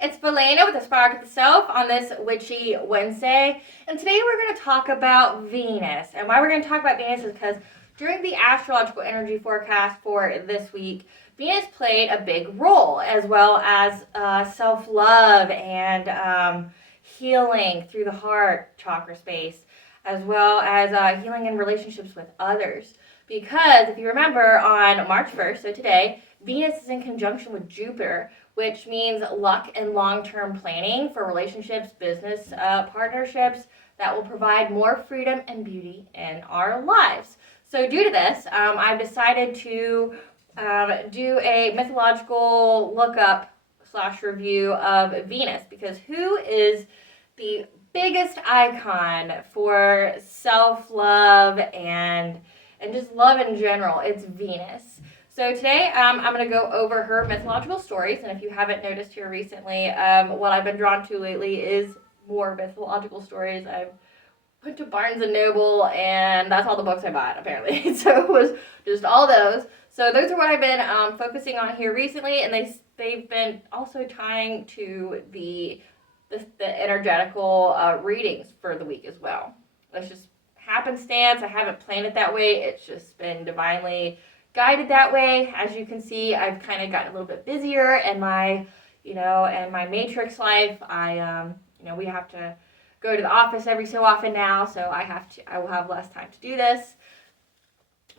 it's Belena with Aspire to the Self on this Witchy Wednesday. And today we're going to talk about Venus. And why we're going to talk about Venus is because during the astrological energy forecast for this week, Venus played a big role, as well as self-love and healing through the heart chakra space, as well as healing in relationships with others. Because if you remember, on March 1st, so today, Venus is in conjunction with Jupiter, which means luck and long-term planning for relationships, business partnerships that will provide more freedom and beauty in our lives. So due to this, I've decided to do a mythological lookup / review of Venus, because who is the biggest icon for self-love and just love in general? It's Venus. So today I'm going to go over her mythological stories, and if you haven't noticed here recently, what I've been drawn to lately is more mythological stories. I've went to Barnes & Noble, and that's all the books I bought, apparently. So it was just all those. So those are what I've been focusing on here recently, and they've been also tying to the energetical readings for the week as well. It's just happenstance. I haven't planned it that way. It's just been divinely guided that way. As you can see, I've kind of gotten a little bit busier in my, in my matrix life. We have to go to the office every so often now, so I will have less time to do this.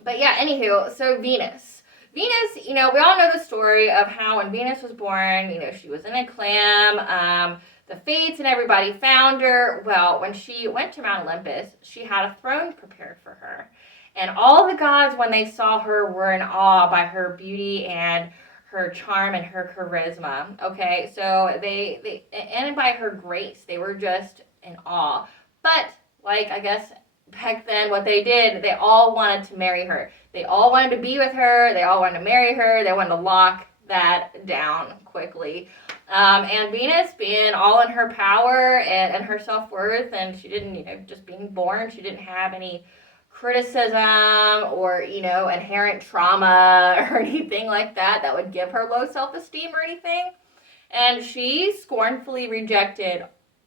But yeah, anywho, so Venus, we all know the story of how when Venus was born, she was in a clam, the fates and everybody found her. Well, when she went to Mount Olympus, she had a throne prepared for her. And all the gods, when they saw her, were in awe by her beauty and her charm and her charisma. Okay, so they and by her grace, they were just in awe. But I guess back then, what they did, they all wanted to marry her. They all wanted to be with her. They all wanted to marry her. They wanted to lock that down quickly. And Venus, being all in her power and her self-worth, and she didn't, just being born, she didn't have any criticism or, inherent trauma or anything like that would give her low self-esteem or anything. And she scornfully rejected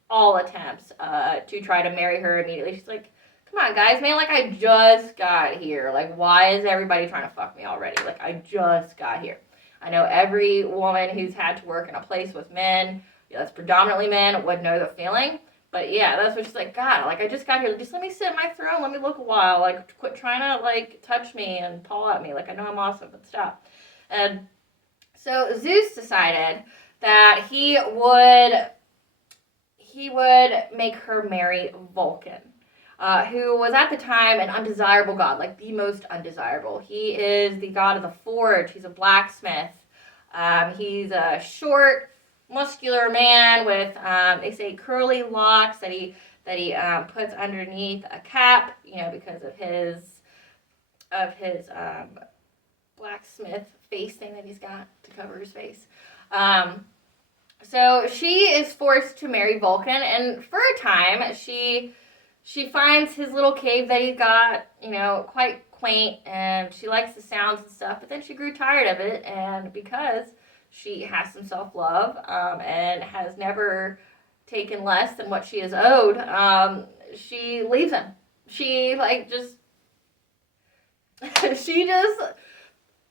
all attempts to try to marry her immediately. She's like, come on, guys, man, I just got here. Why is everybody trying to fuck me already? I just got here. I know every woman who's had to work in a place with men, that's predominantly men, would know the feeling. But yeah, that's what she's like, God, I just got here. Just let me sit in my throne. Let me look a while. Quit trying to, touch me and paw at me. I know I'm awesome, but stop. And so Zeus decided that he would make her marry Vulcan, who was at the time an undesirable god, the most undesirable. He is the god of the forge. He's a blacksmith. He's a short, muscular man with, they say, curly locks that he puts underneath a cap, because of his blacksmith face thing that he's got to cover his face. So she is forced to marry Vulcan, and for a time, she finds his little cave that he's got, quite quaint, and she likes the sounds and stuff, but then she grew tired of it, and because she has some self-love and has never taken less than what she is owed, she leaves him. She, she just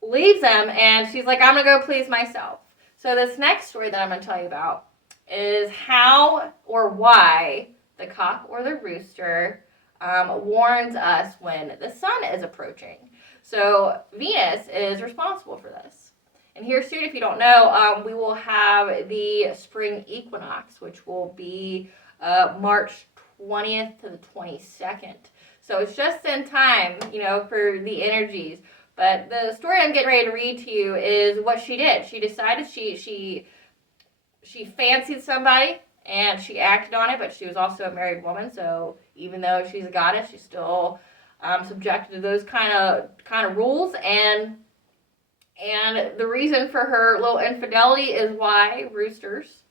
leaves him, and she's like, I'm going to go please myself. So this next story that I'm going to tell you about is how or why the cock or the rooster warns us when the sun is approaching. So Venus is responsible for this. And here soon, if you don't know, we will have the spring equinox, which will be March 20th to the 22nd. So it's just in time, for the energies. But the story I'm getting ready to read to you is what she did. She decided she fancied somebody, and she acted on it, but she was also a married woman, so even though she's a goddess, she's still subjected to those kind of rules, and the reason for her little infidelity is why roosters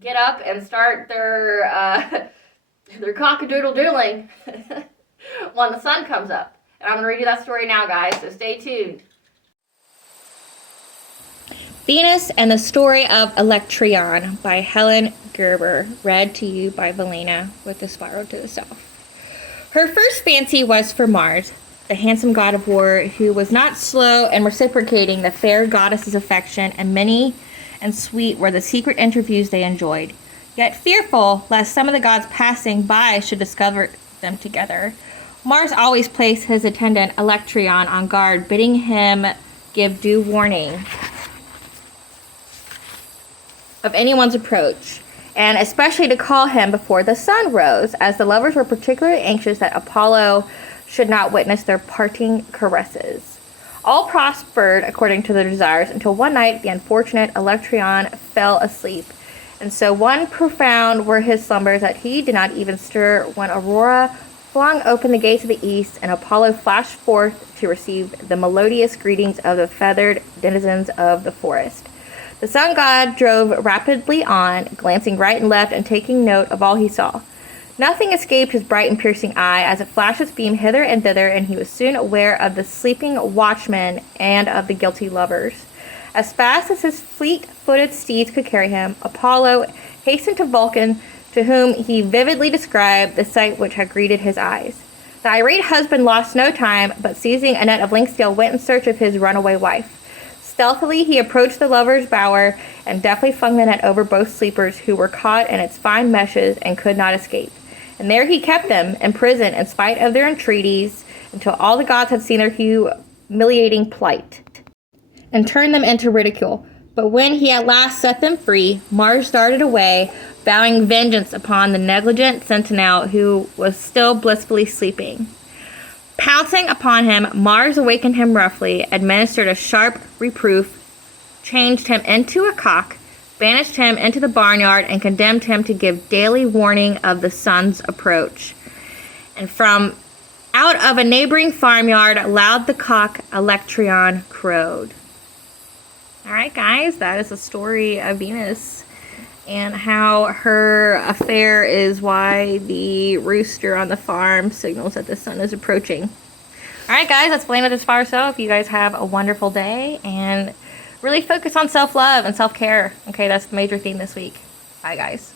get up and start their cock-a-doodle-doodling when the sun comes up. And I'm going to read you that story now, guys, so stay tuned. Venus and the Story of Electron by Helen Gerber, read to you by Valena with the spiral to the south. Her first fancy was for Mars, the handsome god of war, who was not slow in reciprocating the fair goddess's affection, and many and sweet were the secret interviews they enjoyed, yet fearful lest some of the gods passing by should discover them together. Mars always placed his attendant Electron on guard, bidding him give due warning of anyone's approach, and especially to call him before the sun rose, as the lovers were particularly anxious that Apollo should not witness their parting caresses. All prospered according to their desires until one night the unfortunate Electron fell asleep, and so one profound were his slumbers that he did not even stir when Aurora flung open the gates of the east and Apollo flashed forth to receive the melodious greetings of the feathered denizens of the forest. The sun god drove rapidly on, glancing right and left and taking note of all he saw. Nothing escaped his bright and piercing eye as it flashed its beam hither and thither, and he was soon aware of the sleeping watchmen and of the guilty lovers. As fast as his fleet-footed steeds could carry him, Apollo hastened to Vulcan, to whom he vividly described the sight which had greeted his eyes. The irate husband lost no time, but seizing a net of lynx-steel, went in search of his runaway wife. Stealthily he approached the lover's bower and deftly flung the net over both sleepers, who were caught in its fine meshes and could not escape. And there he kept them, imprisoned in spite of their entreaties, until all the gods had seen their humiliating plight, and turned them into ridicule. But when he at last set them free, Mars darted away, vowing vengeance upon the negligent sentinel who was still blissfully sleeping. Pouncing upon him, Mars awakened him roughly, administered a sharp reproof, changed him into a cock, banished him into the barnyard, and condemned him to give daily warning of the sun's approach. And from out of a neighboring farmyard, loud the cock Electron crowed. All right, guys, that is the story of Venus and how her affair is why the rooster on the farm signals that the sun is approaching. All right, guys, that's Valena this far. So if you guys have a wonderful day and really focus on self-love and self-care. Okay, that's the major theme this week. Bye, guys.